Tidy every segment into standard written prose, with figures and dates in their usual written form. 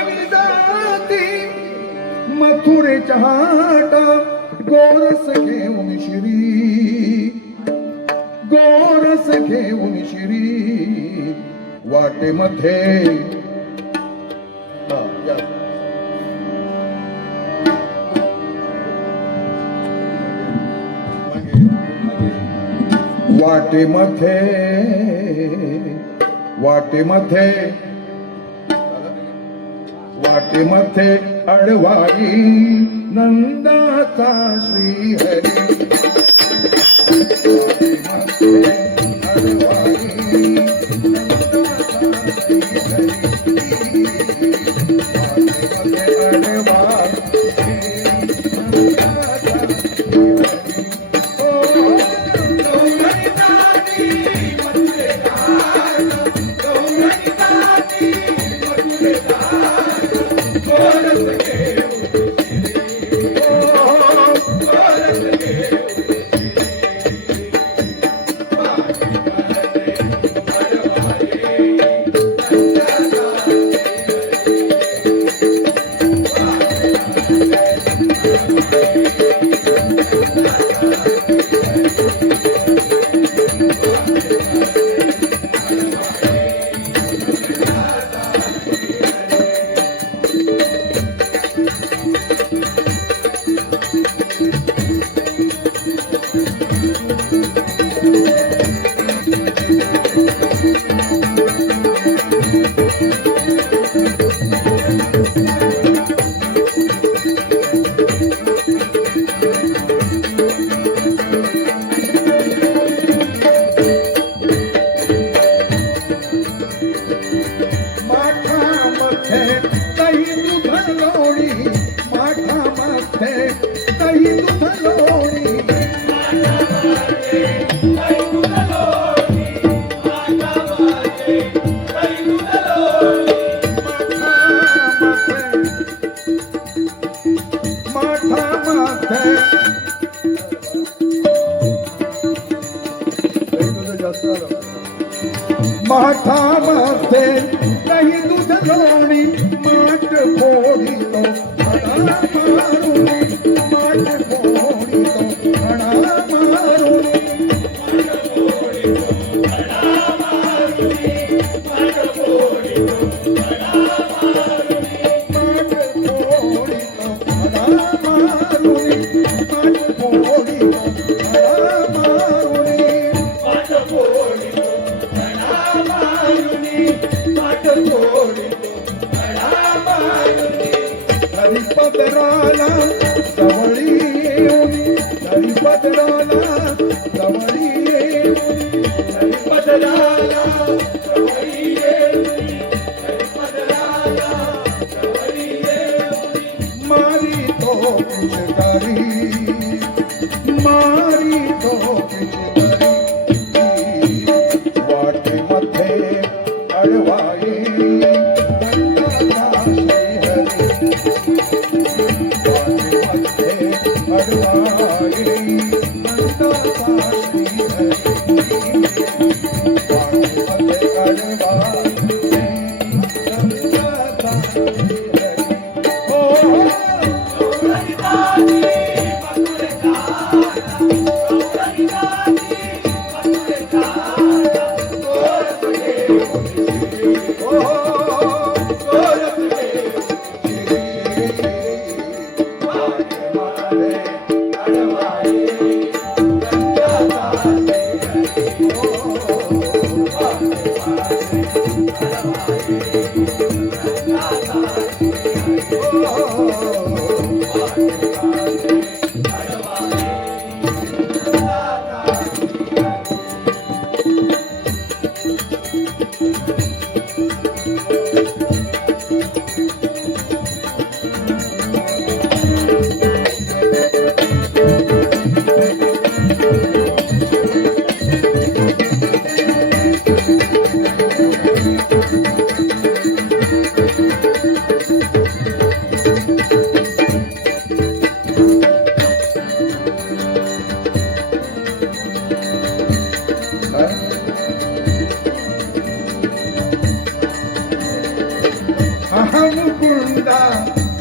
आणि जाती मथुरेच्या हाटा गोरस घेऊन शिरी, गोरस घेऊन शिरी वाटेमध्ये वाटेमध्ये वाटेमध्ये वाटेमध्ये अडवाई नंदाचा श्रीहरी, वाटेमध्ये अडवाई नंदाचा श्रीहरी, वाटेमध्ये अडवाई माठामध्ये काही दूध लोणी माठ फोडितो घडा मारुनी, माठ फोडितो घडा मारुनी, हरिपदराला जवळी येऊनी, हरिपदराला जवळी येऊनी, हरिपदराला जवळी येऊनी, हरिपदराला जवळी येऊनी मारी तो पिचकारी, मारी तो पिचकारी वाटेमध्ये अडवाई मुकुंदा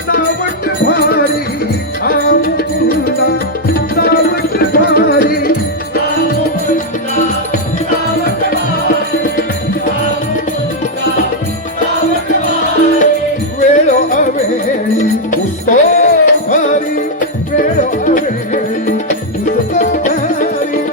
सावट भारी हा मुकुंदा सावट भारी वेळो अवेळी पुसतो भारी वेळो अवेळी पुसतो भारी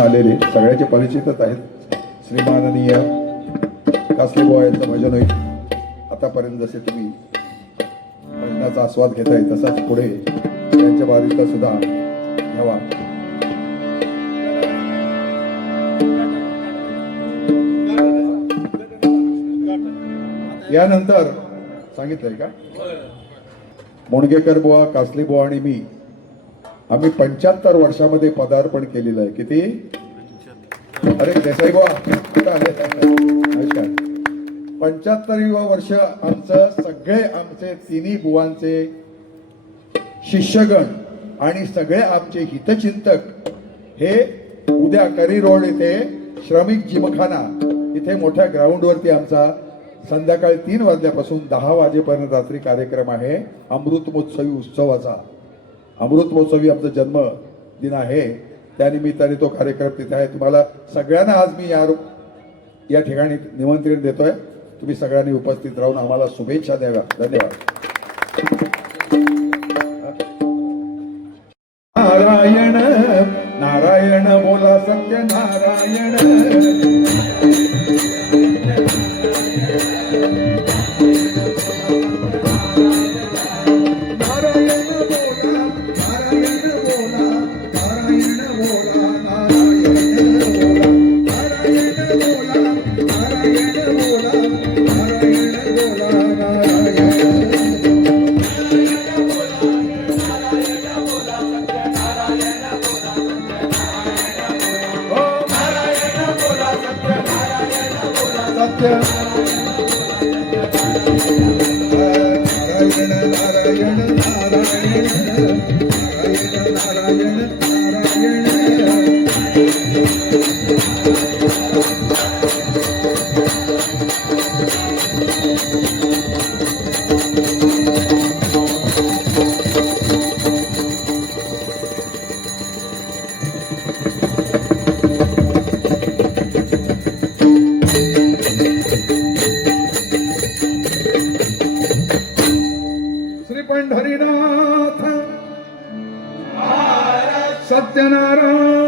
आलेले सगळ्याचे परिचितच आहेत. श्रीमाननीय कासलेबुवा यांचं भजन होईल. आतापर्यंत जसे तुम्ही भजनाचा आस्वाद घेताय तसाच पुढे त्यांच्या बारीचा सुद्धा घ्यावा. यानंतर सांगितलंय का मुणगेकर बुवा, कासले बुवा आणि मी आम्ही 75 वर्षामध्ये पदार्पण केलेलं आहे. किती? अरे देसाई बुवा कुठं आले? नमस्कार. 75वे वर्ष आमचं सगळे आमचे तिन्ही बुवांचे शिष्यगण आणि सगळे आमचे हितचिंतक हे उद्या करी रोड इथे श्रमिक जिमखाना इथे मोठ्या ग्राउंडवरती आमचा संध्याकाळी 3 वाजल्यापासून 10 वाजेपर्यंत रात्री कार्यक्रम आहे. अमृत महोत्सवी उत्सवाचा अमृत महोत्सवी आमचा जन्मदिन आहे. त्यानिमित्ताने तो कार्यक्रम तिथे आहे. तुम्हाला सगळ्यांना आज मी या ठिकाणी निमंत्रण देतोय. तुम्ही सगळ्यांनी उपस्थित राहून आम्हाला शुभेच्छा द्याव्या. धन्यवाद. नारायण नारायण बोला सत्यनारायण. पंढरीनाथ सत्यनारायण